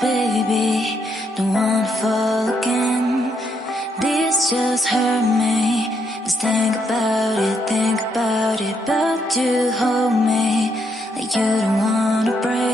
baby, don't wanna fall again. This just hurt me. Just think about it, but you hold me like you don't wanna break.